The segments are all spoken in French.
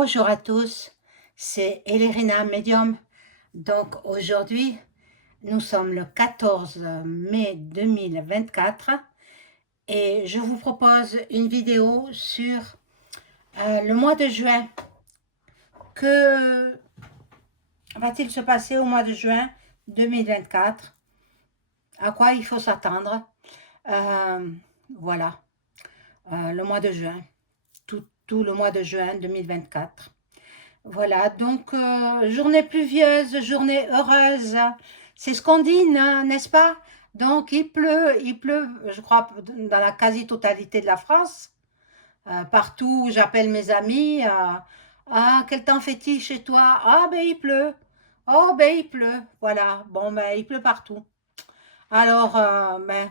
Bonjour à tous, c'est Elérina Medium. Donc aujourd'hui, nous sommes le 14 mai 2024 et je vous propose une vidéo sur le mois de juin. Que va-t-il se passer au mois de juin 2024? À quoi il faut s'attendre? Euh, voilà, le mois de juin, tout le mois de juin 2024. Voilà, donc journée pluvieuse, journée heureuse, c'est ce qu'on dit, n'est-ce pas? Donc il pleut, je crois, dans la quasi-totalité de la France. Partout où j'appelle mes amis, ah, quel temps fait-il chez toi? Ah, ben il pleut. Oh, ben il pleut. Voilà, bon, ben il pleut partout. Alors, ben,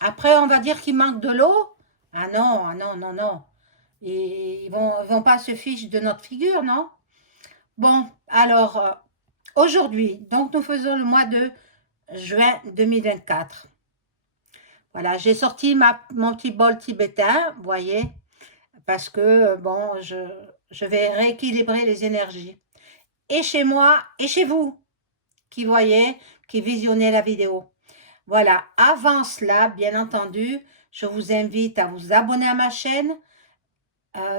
après, on va dire qu'il manque de l'eau? Ah non, ah non, non, non. Ils vont pas se ficher de notre figure, non? Bon, alors, aujourd'hui, donc nous faisons le mois de juin 2024. Voilà, j'ai sorti mon petit bol tibétain, vous voyez, parce que, bon, je vais rééquilibrer les énergies. Et chez moi, et chez vous, qui voyez, qui visionnez la vidéo. Voilà, avant cela, bien entendu, je vous invite à vous abonner à ma chaîne.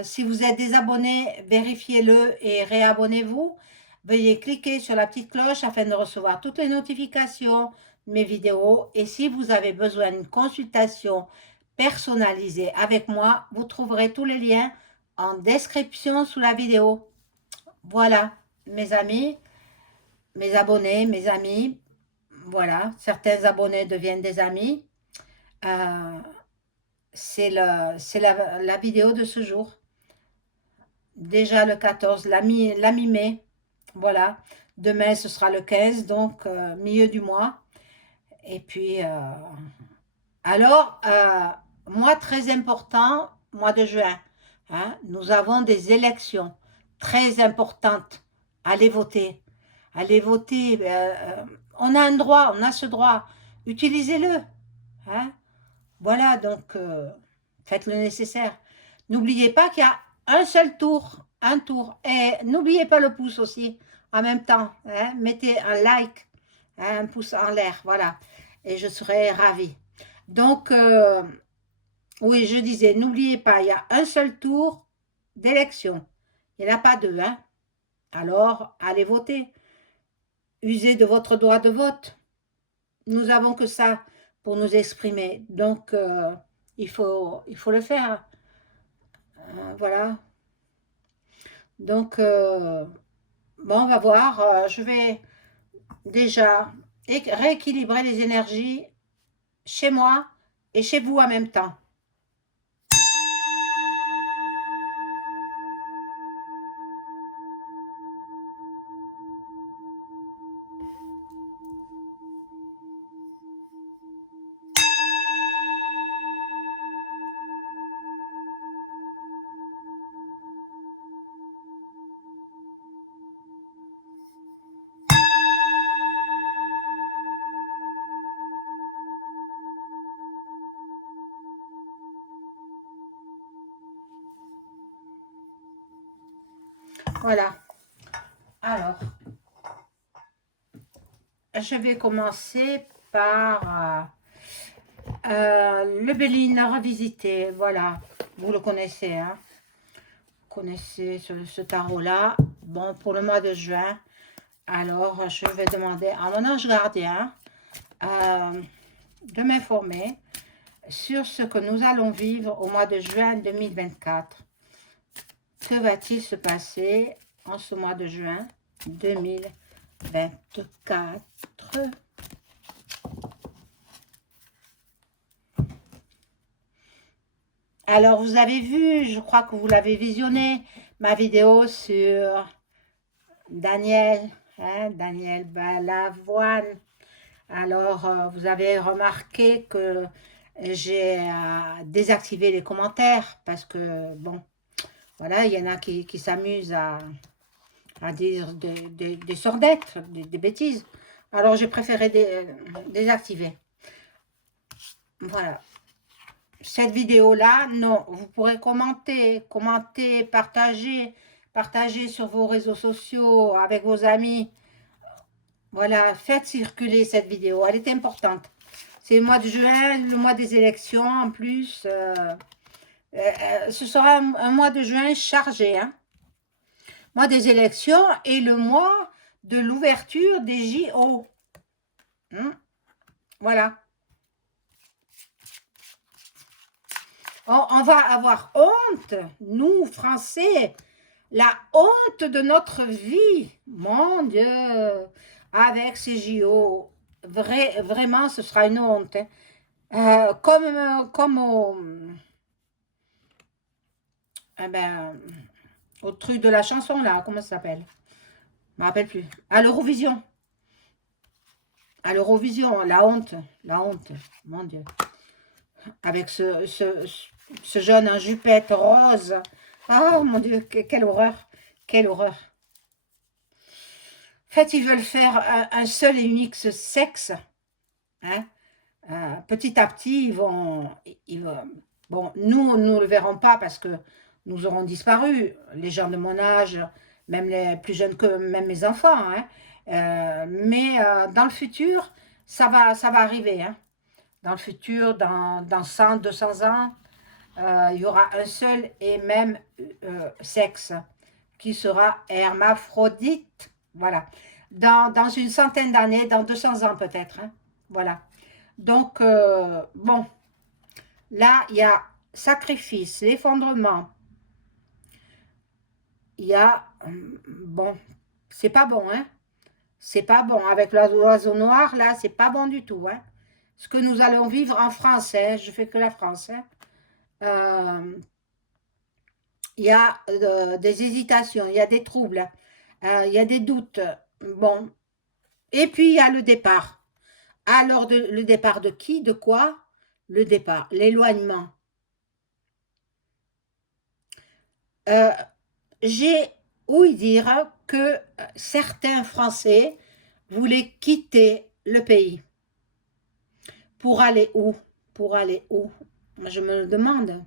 Si vous êtes désabonné, vérifiez-le et réabonnez-vous. Veuillez cliquer sur la petite cloche afin de recevoir toutes les notifications de mes vidéos. Et si vous avez besoin d'une consultation personnalisée avec moi, vous trouverez tous les liens en description sous la vidéo. Voilà, mes amis, mes abonnés, mes amis. Voilà, certains abonnés deviennent des amis. Euh, c'est la vidéo de ce jour. Déjà le 14, la mi-mai, voilà. Demain, ce sera le 15, donc milieu du mois. Et puis, alors, mois très important, mois de juin. Hein, nous avons des élections très importantes. Allez voter. Allez voter. On a un droit, on a ce droit. Utilisez-le. Hein. Voilà, donc faites le nécessaire. N'oubliez pas qu'il y a un seul tour, un tour. Et n'oubliez pas le pouce aussi, en même temps. Hein. Mettez un like, hein, un pouce en l'air, voilà. Et je serai ravie. Donc, oui, je disais, n'oubliez pas, il y a un seul tour d'élection. Il n'y en a pas deux, hein. Alors, allez voter. Usez de votre droit de vote. Nous n'avons que ça pour nous exprimer. Donc, il faut le faire. Voilà. Donc, bon, on va voir. Je vais déjà rééquilibrer les énergies chez moi et chez vous en même temps. Voilà. Alors, je vais commencer par le Béline revisité. Voilà. Vous le connaissez, hein? Vous connaissez ce tarot-là. Bon, pour le mois de juin. Alors, je vais demander à mon ange gardien de m'informer sur ce que nous allons vivre au mois de juin 2024. Que va-t-il se passer en ce mois de juin 2024? Alors, vous avez vu, je crois que vous l'avez visionné, ma vidéo sur Daniel, hein, Daniel Balavoine. Alors, vous avez remarqué que j'ai désactivé les commentaires parce que, bon, voilà, il y en a qui s'amusent à dire des sordettes, des bêtises. Alors, j'ai préféré désactiver. Voilà. Cette vidéo-là, non, vous pourrez commenter, partager partagez sur vos réseaux sociaux, avec vos amis. Voilà, faites circuler cette vidéo, elle est importante. C'est le mois de juin, le mois des élections en plus. Ce sera un mois de juin chargé, hein. Mois des élections et le mois de l'ouverture des JO. Voilà. On va avoir honte, nous, Français, la honte de notre vie. Mon Dieu, avec ces JO, vraiment, ce sera une honte. Hein. Au truc de la chanson, là, comment ça s'appelle? Je ne me rappelle plus. À l'Eurovision. À l'Eurovision, la honte, mon Dieu. Avec ce jeune en jupette rose. Oh mon Dieu, quelle horreur, quelle horreur. En fait, ils veulent faire un seul et unique sexe. Hein. Petit à petit, ils vont... Bon, nous ne le verrons pas parce que nous aurons disparu. Les gens de mon âge, même les plus jeunes que même mes enfants. Hein. Mais dans le futur, ça va arriver. Hein. Dans le futur, dans 100, 200 ans, il y aura un seul et même sexe qui sera hermaphrodite. Voilà. Dans une centaine d'années, dans 200 ans peut-être. Hein. Voilà. Donc, bon, là, il y a sacrifice, l'effondrement. Il y a, bon, c'est pas bon, hein. C'est pas bon. Avec l'oiseau noir, là, c'est pas bon du tout, hein. Ce que nous allons vivre en France, hein, je fais que la France, hein. Il y a des hésitations, il y a des troubles, il y a des doutes. Bon. Et puis, il y a le départ. Alors, le départ de qui? De quoi? Le départ, l'éloignement. J'ai ouï dire que certains Français voulaient quitter le pays. Pour aller où? Pour aller où? Je me le demande.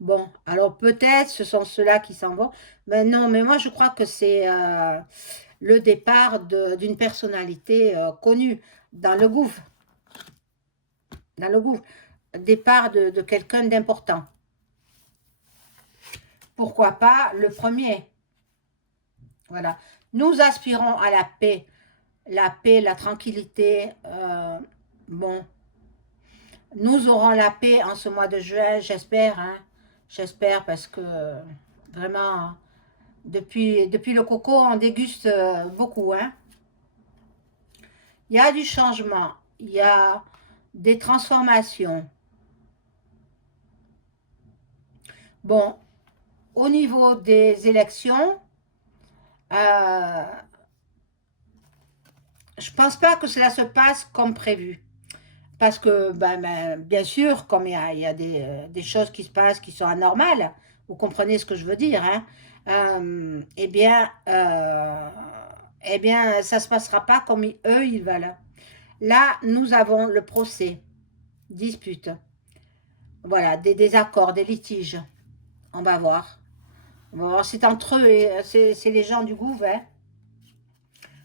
Bon, alors peut-être ce sont ceux-là qui s'en vont. Mais non, mais moi je crois que c'est le départ d'une personnalité connue dans le gouffre. Dans le gouffre. Départ de quelqu'un d'important. Pourquoi pas le premier? Voilà. Nous aspirons à la paix, la tranquillité. Bon, nous aurons la paix en ce mois de juin, j'espère. Hein, j'espère parce que vraiment, depuis le coco, on déguste beaucoup. Hein. Il y a du changement, il y a des transformations. Bon, au niveau des élections, je pense pas que cela se passe comme prévu. Parce que, bien sûr, comme il y a des choses qui se passent qui sont anormales, vous comprenez ce que je veux dire, hein, eh bien, ça ne se passera pas comme eux, ils veulent. Là, nous avons le procès, dispute, voilà, des désaccords, des litiges. On va voir. On va voir, c'est entre eux, c'est les gens du gouvernement. Hein.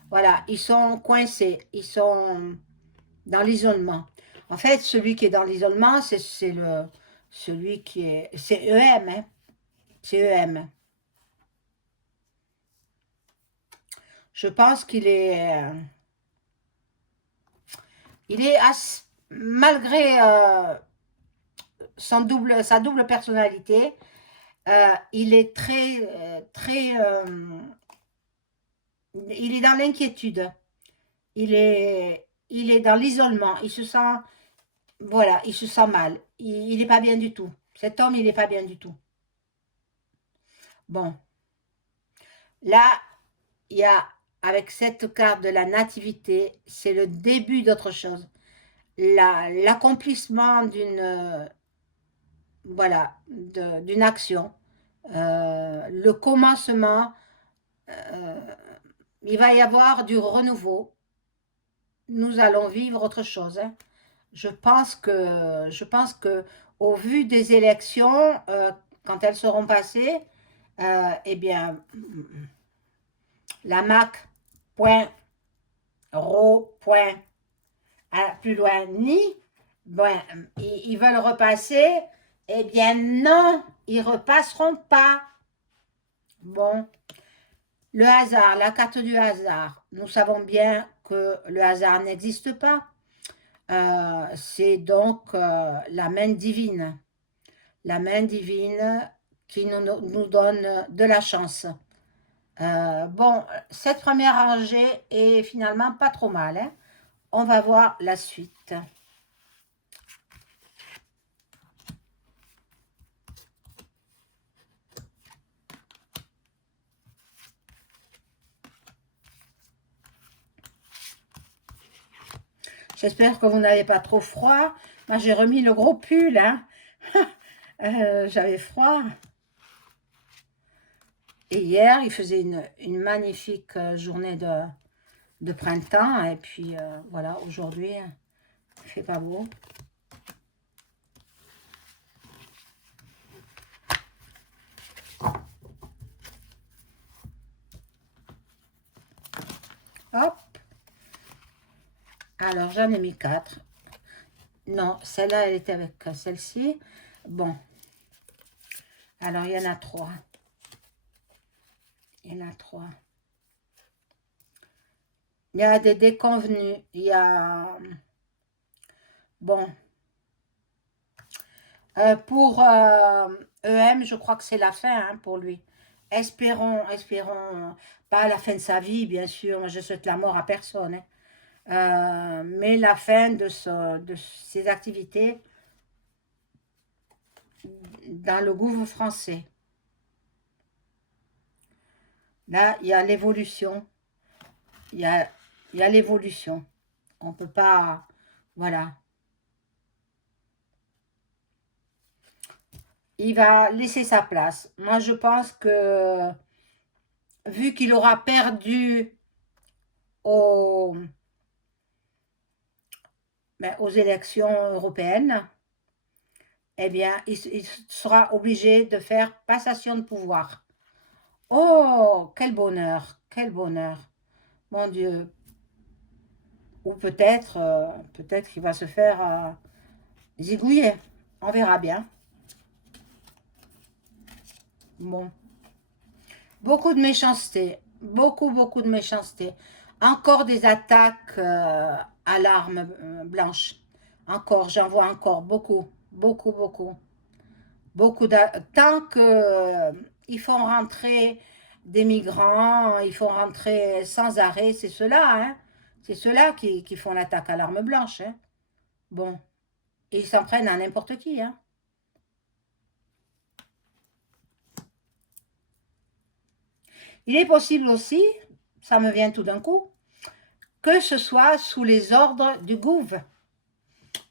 Voilà, ils sont coincés, ils sont dans l'isolement. En fait, celui qui est dans l'isolement, c'est celui qui est... C'est EM, hein. C'est EM. Je pense qu'il est... malgré sa double personnalité, il est il est dans l'inquiétude. Il est dans l'isolement. Il se sent... Voilà, il se sent mal. Il n'est pas bien du tout. Cet homme, il n'est pas bien du tout. Bon. Là, il y a, avec cette carte de la nativité, c'est le début d'autre chose. L'accomplissement d'une... voilà, d'une action. Le commencement. Il va y avoir du renouveau. Nous allons vivre autre chose. Hein. Je pense que au vu des élections, quand elles seront passées, Eh bien, la Mac, point, ro, point, plus loin, ni, bon, ils veulent repasser, eh bien non, ils repasseront pas. Bon, le hasard, la carte du hasard, nous savons bien que le hasard n'existe pas. C'est donc la main divine. La main divine qui nous donne de la chance. Bon, cette première rangée est finalement pas trop mal, hein. On va voir la suite. J'espère que vous n'avez pas trop froid. Moi, j'ai remis le gros pull, hein. J'avais froid. Et hier, il faisait une magnifique journée de printemps. Et puis, voilà, aujourd'hui, il fait pas beau. Hop. Alors, j'en ai mis 4. Non, celle-là, elle était avec celle-ci. Bon. Alors, il y en a 3. Il y en a 3. Il y a des déconvenus. Il y a... Bon. Pour EM, je crois que c'est la fin, hein, pour lui. Espérons, pas la fin de sa vie, bien sûr. Moi, je souhaite la mort à personne, hein. Mais la fin de ses activités dans le gouvernement français. Là, il y a l'évolution. Il y a l'évolution. On ne peut pas... Voilà. Il va laisser sa place. Moi, je pense que vu qu'il aura perdu aux élections européennes, eh bien, il sera obligé de faire passation de pouvoir. Oh, quel bonheur, quel bonheur. Mon Dieu. Ou peut-être qu'il va se faire zigouiller. On verra bien. Bon. Beaucoup de méchanceté. Beaucoup de méchanceté. Encore des attaques à l'arme blanche. Encore, j'en vois encore beaucoup. Beaucoup. Tant que ils font rentrer des migrants, ils font rentrer sans arrêt, c'est ceux-là, hein. C'est ceux-là qui font l'attaque à l'arme blanche, hein. Bon, et ils s'en prennent à n'importe qui, hein. Il est possible aussi, ça me vient tout d'un coup, que ce soit sous les ordres du gouv.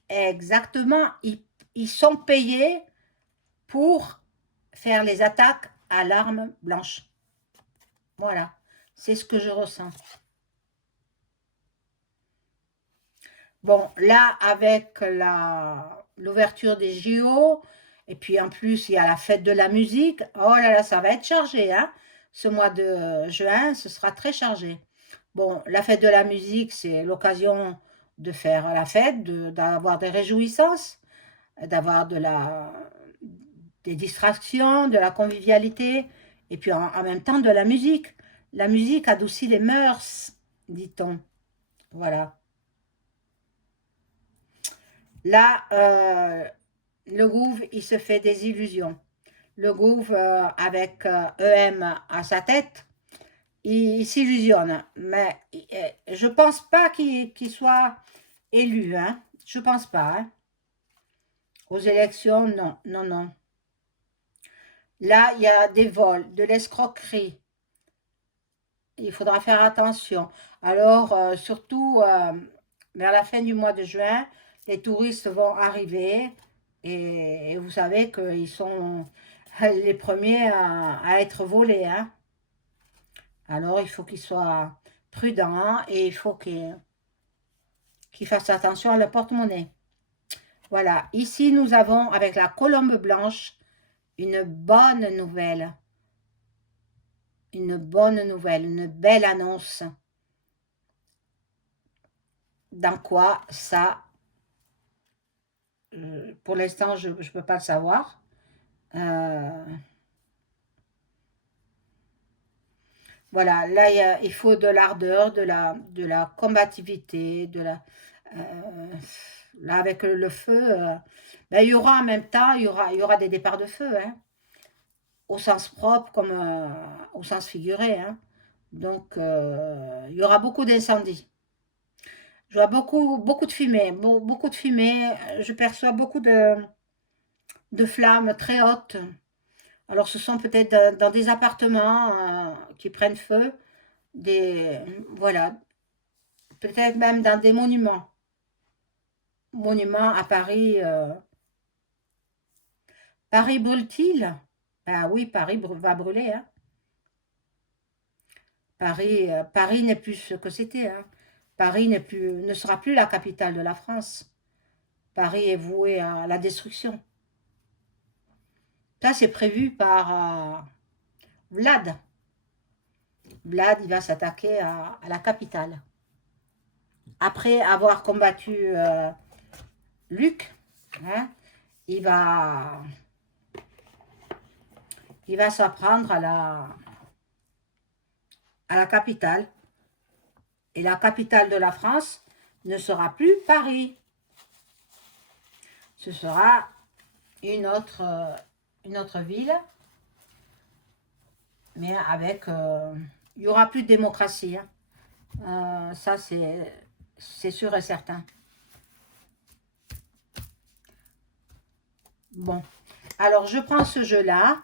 Exactement, ils sont payés pour faire les attaques à l'arme blanche. Voilà, c'est ce que je ressens. Bon, là, avec l'ouverture des JO, et puis en plus, il y a la fête de la musique. Oh là là, ça va être chargé, hein. Ce mois de juin, ce sera très chargé. Bon, la fête de la musique, c'est l'occasion de faire la fête, d'avoir des réjouissances, d'avoir des distractions, de la convivialité, et puis en même temps de la musique. La musique adoucit les mœurs, dit-on. Voilà. Là, le gouv, il se fait des illusions. Le gouv, avec EM à sa tête, il s'illusionne. Mais je pense pas qu'il soit élu, hein. Je pense pas, hein. Aux élections, non. Là, il y a des vols, de l'escroquerie. Il faudra faire attention. Alors, surtout vers la fin du mois de juin, les touristes vont arriver et vous savez qu'ils sont les premiers à être volés, hein. Alors, il faut qu'ils soient prudents et il faut qu'ils fassent attention à leur porte-monnaie. Voilà, ici nous avons avec la colombe blanche une bonne nouvelle. une bonne nouvelle, une belle annonce. Dans quoi ça, pour l'instant, je ne peux pas le savoir. Voilà, là, il faut de l'ardeur, de la combativité, là, avec le feu, ben, il y aura en même temps, il y aura des départs de feu, hein, au sens propre comme au sens figuré, hein. Donc, il y aura beaucoup d'incendies. Je vois beaucoup de fumée, beaucoup de fumée. Je perçois beaucoup de flammes très hautes. Alors, ce sont peut-être dans des appartements qui prennent feu, voilà, peut-être même dans des monuments. Monuments à Paris. Paris brûle-t-il? Ah oui, Paris va brûler, hein. Paris n'est plus ce que c'était, hein. Paris ne sera plus la capitale de la France. Paris est voué à la destruction. Ça, c'est prévu par Vlad. Vlad, il va s'attaquer à la capitale. Après avoir combattu Luc, hein, il va s'en prendre à la capitale. Et la capitale de la France ne sera plus Paris. Ce sera une autre ville, mais avec... il n'y aura plus de démocratie, hein. Ça, c'est sûr et certain. Bon, alors je prends ce jeu-là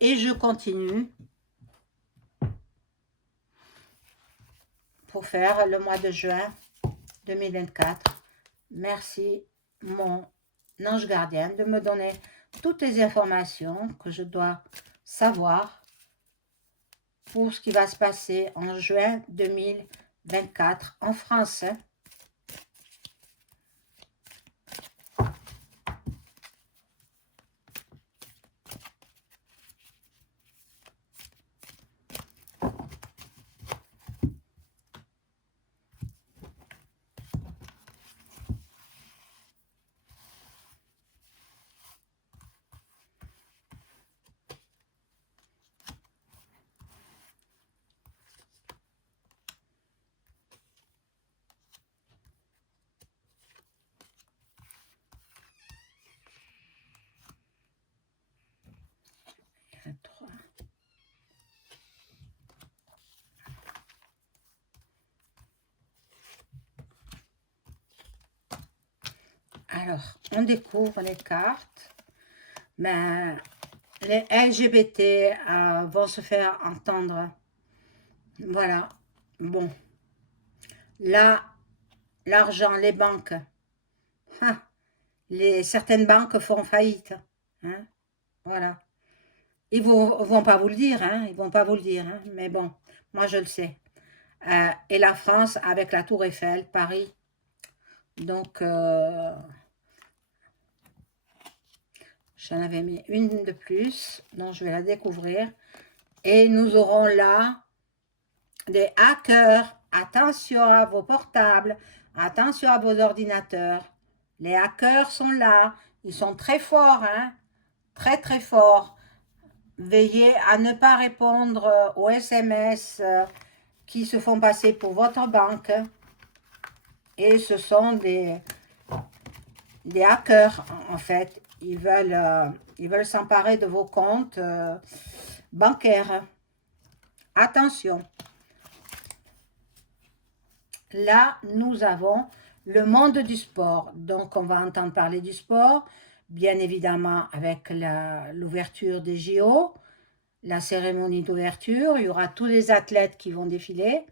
et je continue pour faire le mois de juin 2024. Merci, mon ange gardien, de me donner toutes les informations que je dois savoir pour ce qui va se passer en juin 2024 en France. Alors, on découvre les cartes. Ben, les LGBT vont se faire entendre. Voilà. Bon. Là, l'argent, les banques. Ah, certaines banques font faillite. Hein, voilà. Ils vont pas vous le dire, hein, ils vont pas vous le dire, hein, mais bon, moi je le sais. Et la France avec la Tour Eiffel, Paris. Donc, j'en avais mis une de plus, donc je vais la découvrir. Et nous aurons là des hackers. Attention à vos portables, attention à vos ordinateurs. Les hackers sont là, ils sont très forts, hein, très très forts. Veillez à ne pas répondre aux SMS qui se font passer pour votre banque. Et ce sont des hackers, en fait. Ils veulent s'emparer de vos comptes bancaires. Attention. Là, nous avons le monde du sport. Donc, on va entendre parler du sport, bien évidemment avec l'ouverture des JO, la cérémonie d'ouverture. Il y aura tous les athlètes qui vont défiler.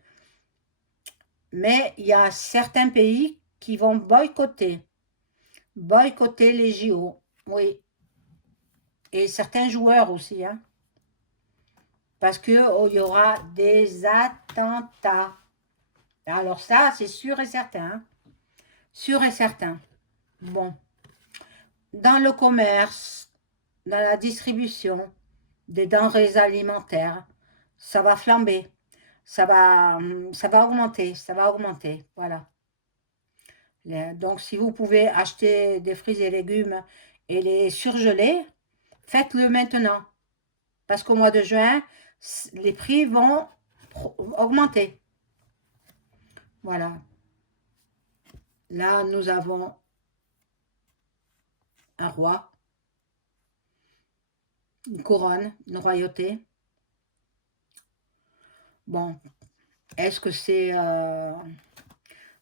Mais il y a certains pays qui vont boycotter les JO, oui. Et certains joueurs aussi, hein. Parce qu'il y aura des attentats. Alors ça, c'est sûr et certain, hein. Sûr et certain. Bon. Dans le commerce, dans la distribution des denrées alimentaires, ça va flamber, ça va augmenter, voilà. Donc, si vous pouvez acheter des fruits et légumes et les surgeler, faites-le maintenant. Parce qu'au mois de juin, les prix vont augmenter. Voilà. Là, nous avons un roi, une couronne, une royauté. Bon, est-ce que c'est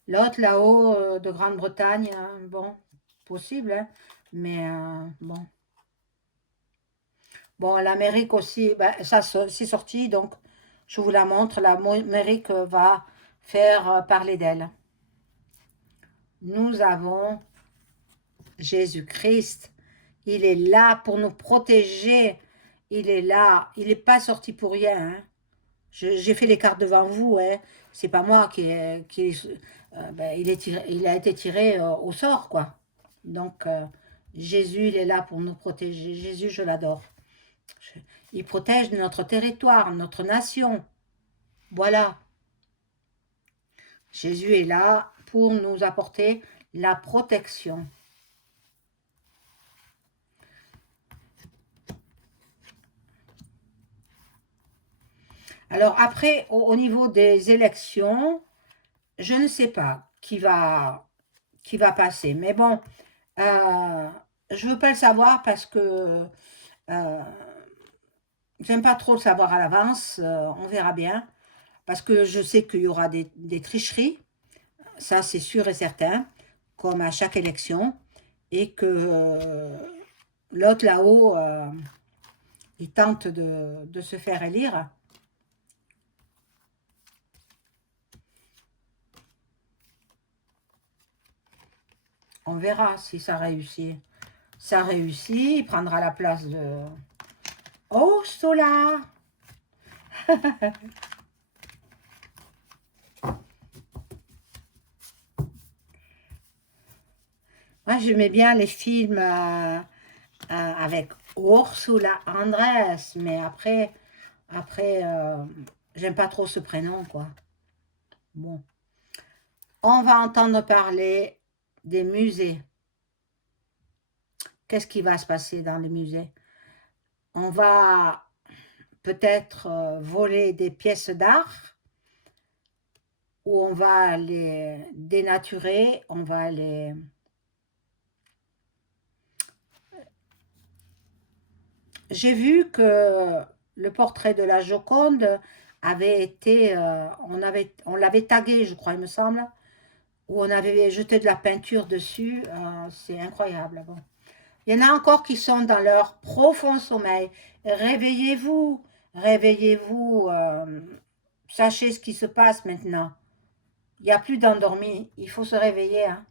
l'autre là-haut de Grande-Bretagne? Hein? Bon, possible, hein? Mais bon. Bon, l'Amérique aussi, ben, ça c'est sorti, donc je vous la montre. L'Amérique va faire parler d'elle. Nous avons Jésus-Christ. Il est là pour nous protéger. Il est là. Il n'est pas sorti pour rien. Hein. J'ai fait les cartes devant vous. Hein. C'est pas moi ben, il a été tiré au sort, quoi. Donc, Jésus, il est là pour nous protéger. Jésus, je l'adore. Il protège notre territoire, notre nation. Voilà. Jésus est là pour nous apporter la protection. Alors après, au niveau des élections, je ne sais pas qui va passer. Mais bon, je ne veux pas le savoir parce que j'aime pas trop le savoir à l'avance. On verra bien. Parce que je sais qu'il y aura des tricheries. Ça, c'est sûr et certain. Comme à chaque élection. Et que l'autre là-haut, il tente de se faire élire. On verra si ça réussit. Ça réussit, il prendra la place de... Oh, Sola. Moi, j'aimais bien les films avec Ursula Andress, mais après j'aime pas trop ce prénom, quoi. Bon. On va entendre parler des musées. Qu'est-ce qui va se passer dans les musées? On va peut-être voler des pièces d'art ou on va les dénaturer, on va les... J'ai vu que le portrait de la Joconde avait été... on l'avait tagué, je crois, il me semble, où on avait jeté de la peinture dessus. C'est incroyable. Bon. Il y en a encore qui sont dans leur profond sommeil. Réveillez-vous, réveillez-vous. Sachez ce qui se passe maintenant. Il n'y a plus d'endormis. Il faut se réveiller. Hein.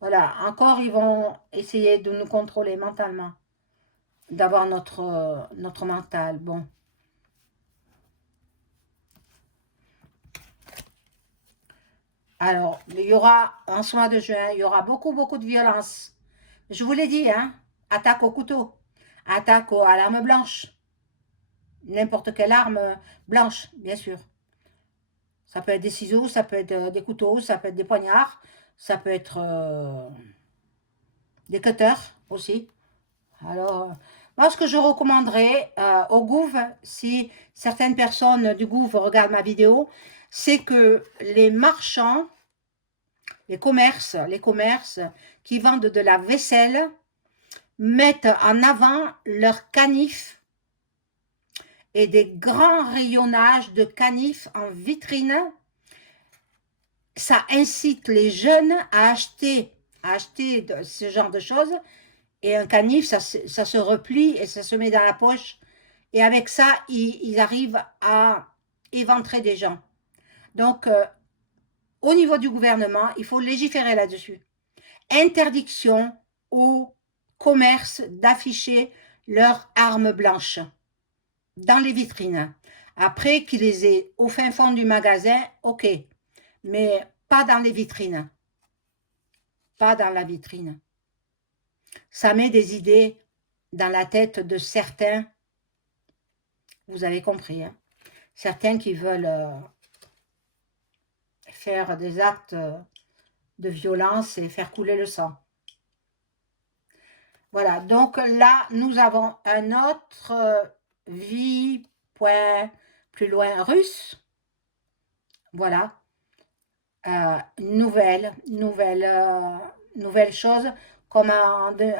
Voilà. Encore, ils vont essayer de nous contrôler mentalement. D'avoir notre mental. Bon. Alors, il y aura, en ce mois de juin, il y aura beaucoup, beaucoup de violence. Je vous l'ai dit, hein. Attaque au couteau. Attaque à l'arme blanche. N'importe quelle arme blanche, bien sûr. Ça peut être des ciseaux, ça peut être des couteaux, ça peut être des poignards, ça peut être des cutters aussi. Alors, moi, ce que je recommanderais au Gouv, si certaines personnes du Gouv regardent ma vidéo, c'est que les marchands, les commerces qui vendent de la vaisselle mettent en avant leurs canifs et des grands rayonnages de canifs en vitrine. Ça incite les jeunes à acheter ce genre de choses. Et un canif, ça se replie et ça se met dans la poche. Et avec ça, ils arrivent à éventrer des gens. Donc, au niveau du gouvernement, il faut légiférer là-dessus. Interdiction aux commerces d'afficher leurs armes blanches dans les vitrines. Après qu'ils les aient au fin fond du magasin, ok. Mais pas dans les vitrines. Pas dans la vitrine. Ça met des idées dans la tête de certains Vous avez compris, hein. Certains qui veulent faire des actes de violence et faire couler le sang. Voilà, donc là, nous avons un autre vie, point, plus loin, russe. Voilà. Nouvelle chose.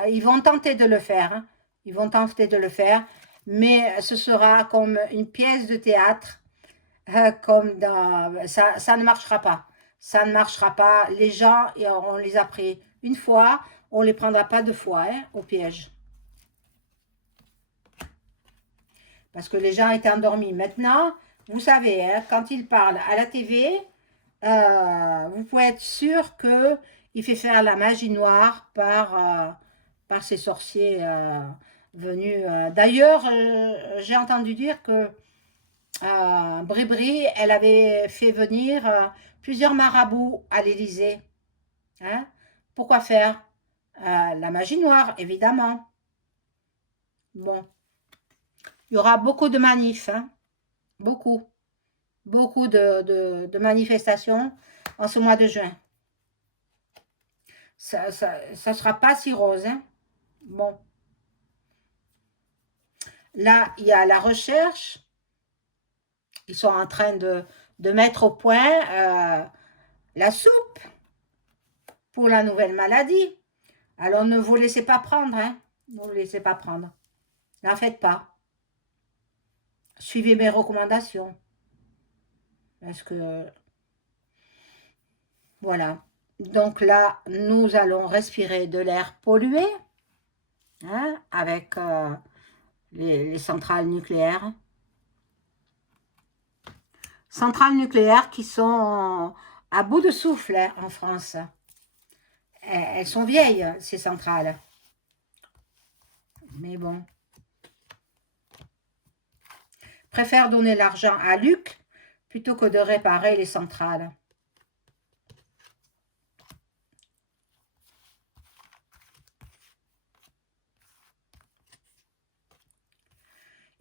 Ils vont tenter de le faire. Hein. Ils vont tenter de le faire. Mais ce sera comme une pièce de théâtre. Comme dans, ça ne marchera pas. Ça ne marchera pas. Les gens, on les a pris une fois. On ne les prendra pas deux fois hein, au piège. Parce que les gens étaient endormis. Maintenant, vous savez, hein, quand ils parlent à la TV, vous pouvez être sûr qu'il fait faire la magie noire par ces sorciers venus. D'ailleurs, j'ai entendu dire que Bribri, elle avait fait venir plusieurs marabouts à l'Élysée. Hein? Pourquoi faire la magie noire, évidemment. Bon, il y aura beaucoup de manifs, hein? Beaucoup. Beaucoup de manifestations en ce mois de juin. Ça sera pas si rose. Hein? Bon. Là, il y a la recherche. Ils sont en train de mettre au point la soupe pour la nouvelle maladie. Alors, ne vous laissez pas prendre. Hein? Ne vous laissez pas prendre. N'en faites pas. Suivez mes recommandations. Parce que, voilà. Donc là, nous allons respirer de l'air pollué hein, avec les centrales nucléaires. Centrales nucléaires qui sont à bout de souffle hein, en France. Elles sont vieilles, ces centrales. Mais bon. Préfère donner l'argent à Luc plutôt que de réparer les centrales.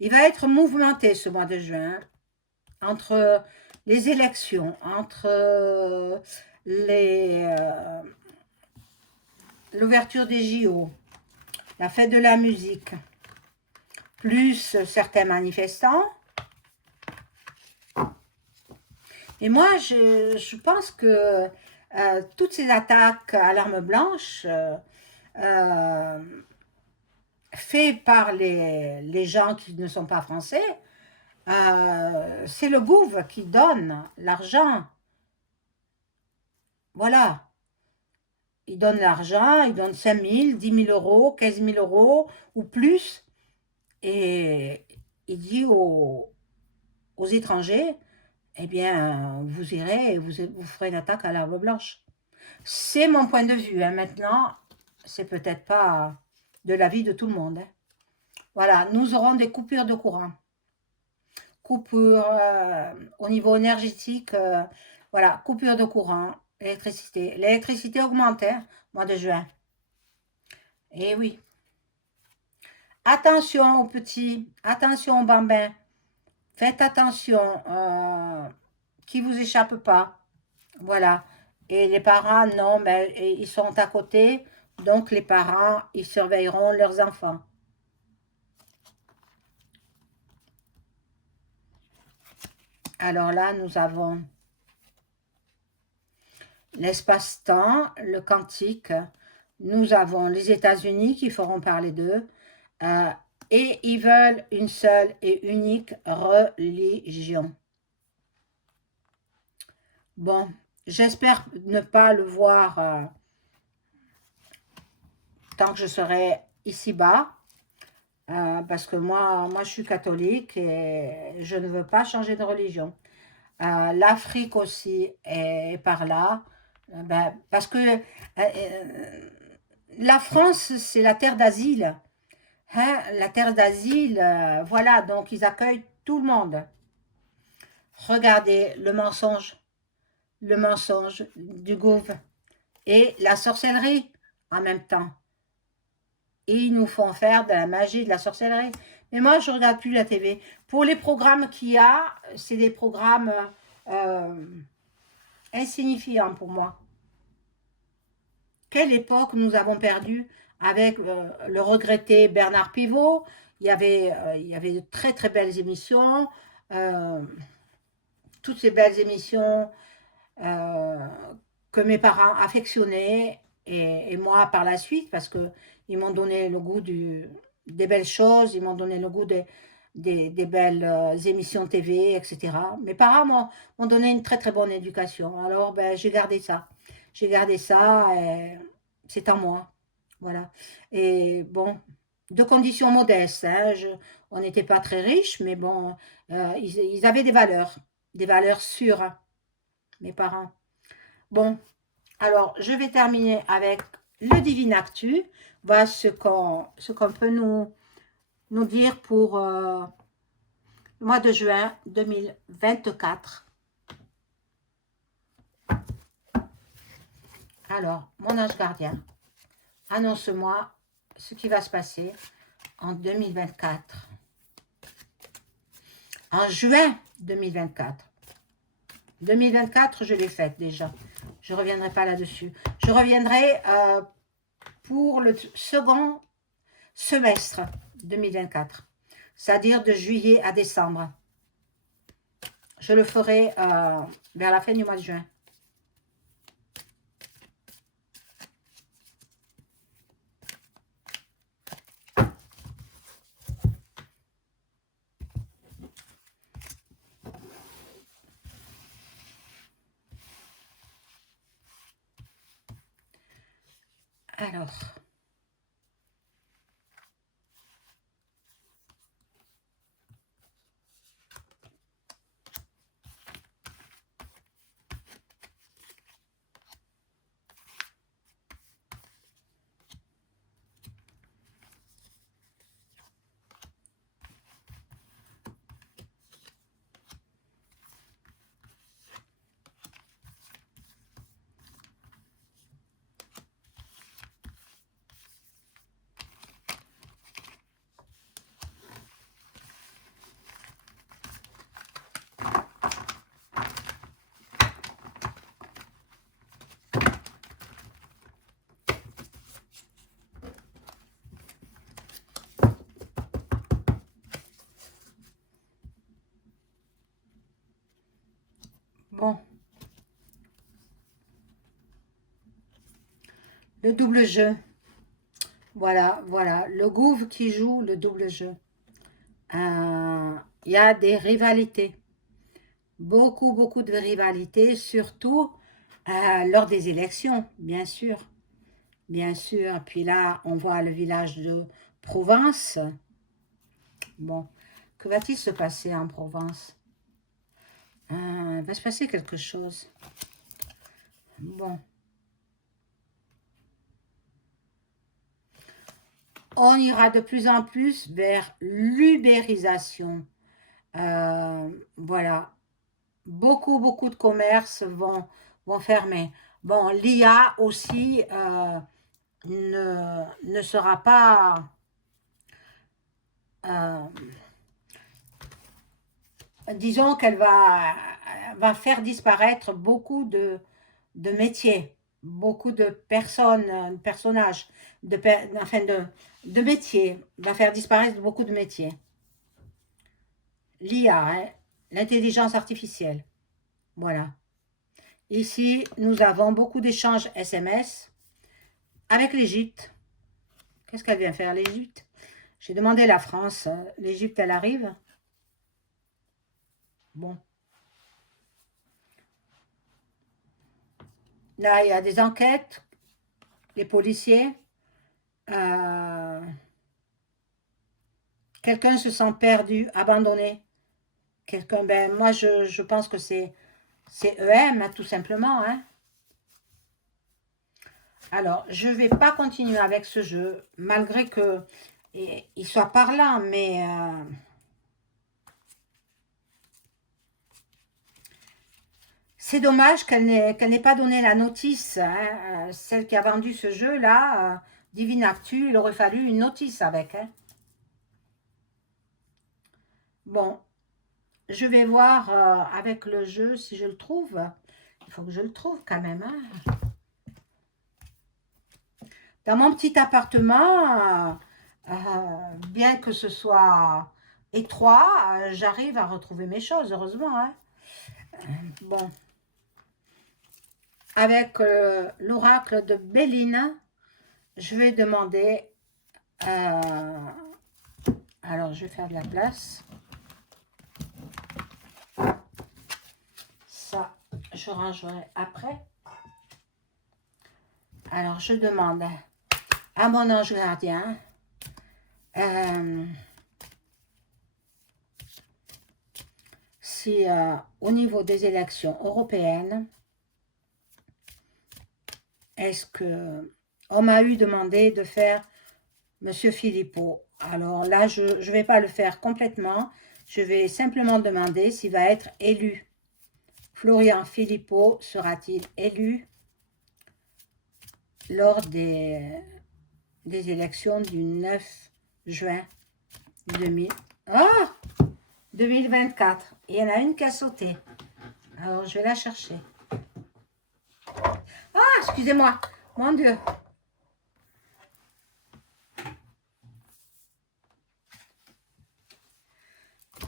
Il va être mouvementé ce mois de juin, entre les élections, entre l'ouverture des JO, la fête de la musique, plus certains manifestants. Et moi, je pense que toutes ces attaques à l'arme blanche faites par les gens qui ne sont pas français, c'est le gouv qui donne l'argent. Voilà. Il donne l'argent, il donne 5 000, 10 000 euros, 15 000 euros ou plus. Et il dit aux étrangers, eh bien, vous irez et vous ferez une attaque à l'arme blanche. C'est mon point de vue. Hein. Maintenant, c'est peut-être pas de l'avis de tout le monde. Hein. Voilà, nous aurons des coupures de courant. Coupure au niveau énergétique, voilà, coupure de courant, électricité. L'électricité augmente, hein, mois de juin. Eh oui. Attention aux petits, attention aux bambins. Faites attention, qui vous échappe pas. Voilà. Et les parents, non, mais ils sont à côté. Donc les parents, ils surveilleront leurs enfants. Alors là, nous avons l'espace-temps, le quantique. Nous avons les États-Unis qui feront parler d'eux. Et ils veulent une seule et unique religion. Bon, j'espère ne pas le voir tant que je serai ici-bas. Parce que moi, je suis catholique et je ne veux pas changer de religion. L'Afrique aussi est par là. Parce que la France, c'est la terre d'asile. Hein, la terre d'asile, voilà, donc ils accueillent tout le monde. Regardez le mensonge du gouv et la sorcellerie en même temps. Et ils nous font faire de la magie, de la sorcellerie. Mais moi, je regarde plus la TV. Pour les programmes qu'il y a, c'est des programmes euh, insignifiants pour moi. Quelle époque nous avons perdu avec le regretté Bernard Pivot. Il y avait de très très belles émissions. euh, Toutes ces belles émissions euh, que mes parents affectionnaient et moi par la suite parce que ils m'ont donné le goût des belles choses, ils m'ont donné le goût des belles émissions TV, etc. Mes parents m'ont donné une très très bonne éducation. Alors ben, j'ai gardé ça. J'ai gardé ça et c'est en moi. Voilà. Et bon, de conditions modestes. Hein, on n'était pas très riches, mais bon, ils avaient des valeurs sûres, mes parents. Bon, alors, je vais terminer avec le Divine Actu. Voilà ce qu'on peut nous dire pour le mois de juin 2024. Alors, mon ange gardien, annonce-moi ce qui va se passer en 2024. En juin 2024. 2024, je l'ai faite déjà. Je ne reviendrai pas là-dessus. Je reviendrai pour le second semestre 2024, c'est-à-dire de juillet à décembre. Je le ferai vers la fin du mois de juin. Alors, bon, le double jeu. Voilà, voilà, le Gouv qui joue le double jeu. Il y a des rivalités, beaucoup, beaucoup de rivalités, surtout lors des élections, bien sûr. Bien sûr, puis là, on voit le village de Provence. Bon, que va-t-il se passer en Provence? Il va se passer quelque chose. Bon, on ira de plus en plus vers l'ubérisation. Voilà, beaucoup, beaucoup de commerces vont fermer. Bon, l'IA aussi ne sera pas... euh, disons qu'elle va faire disparaître beaucoup de métiers, beaucoup de personnes, personnages, enfin de métiers, va faire disparaître beaucoup de métiers. L'IA, hein, l'intelligence artificielle, voilà. Ici, nous avons beaucoup d'échanges SMS avec l'Égypte. Qu'est-ce qu'elle vient faire, l'Égypte? J'ai demandé la France. L'Égypte, elle arrive? Bon. Là, il y a des enquêtes, les policiers. Euh, Quelqu'un se sent perdu, abandonné. Quelqu'un, ben, moi, je pense que c'est EM, hein, tout simplement. Hein. Alors, je ne vais pas continuer avec ce jeu, malgré que il soit parlant, mais c'est dommage qu'elle n'ait pas donné la notice. Hein, celle qui a vendu ce jeu-là, Divine Actu, il aurait fallu une notice avec. Hein. Bon, je vais voir avec le jeu si je le trouve. Il faut que je le trouve quand même, hein. Dans mon petit appartement, bien que ce soit étroit, j'arrive à retrouver mes choses, heureusement, hein. Bon, avec l'oracle de Béline, je vais demander... alors, je vais faire de la place. Ça, je rangerai après. Alors, je demande à mon ange gardien si au niveau des élections européennes, est-ce que on m'a eu demandé de faire Monsieur Philippot. Alors là, je ne vais pas le faire complètement. Je vais simplement demander s'il va être élu. Florian Philippot sera-t-il élu lors des élections du 9 juin 2024. Il y en a une qui a sauté. Alors, je vais la chercher. Ah, excusez-moi. Mon Dieu.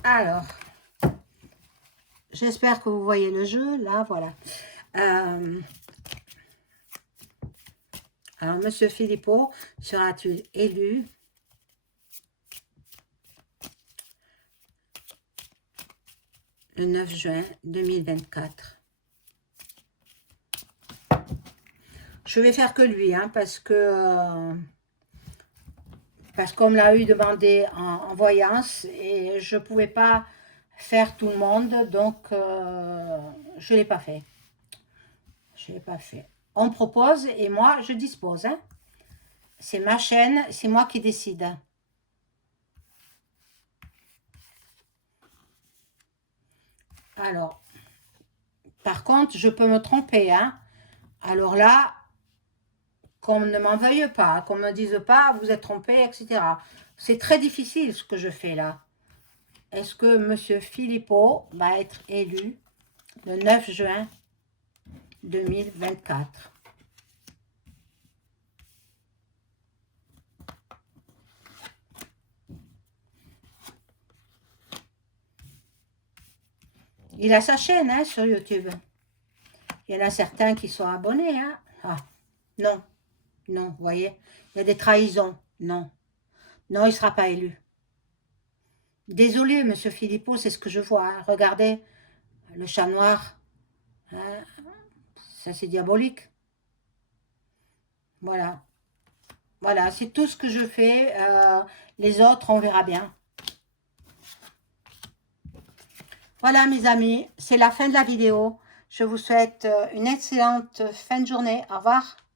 Alors, j'espère que vous voyez le jeu. Là, voilà. Alors, Monsieur Philippot sera-t-il élu le 9 juin 2024? Je vais faire que lui, hein, parce qu'on me l'a eu demandé en voyance et je ne pouvais pas faire tout le monde, donc je ne l'ai pas fait. Je ne l'ai pas fait. On propose et moi, je dispose. Hein. C'est ma chaîne, c'est moi qui décide. Alors, par contre, je peux me tromper. Hein. Alors là, qu'on ne m'en veuille pas, qu'on ne me dise pas, vous êtes trompé, etc. C'est très difficile ce que je fais là. Est-ce que M. Philippot va être élu le 9 juin 2024? Il a sa chaîne hein, sur YouTube. Il y en a certains qui sont abonnés. Hein. Ah, non, non, vous voyez, il y a des trahisons. Non, non, il ne sera pas élu. Désolé, M. Philippot, c'est ce que je vois. Hein. Regardez, le chat noir. Hein. Ça, c'est diabolique. Voilà. Voilà, c'est tout ce que je fais. Les autres, on verra bien. Voilà, mes amis, c'est la fin de la vidéo. Je vous souhaite une excellente fin de journée. Au revoir.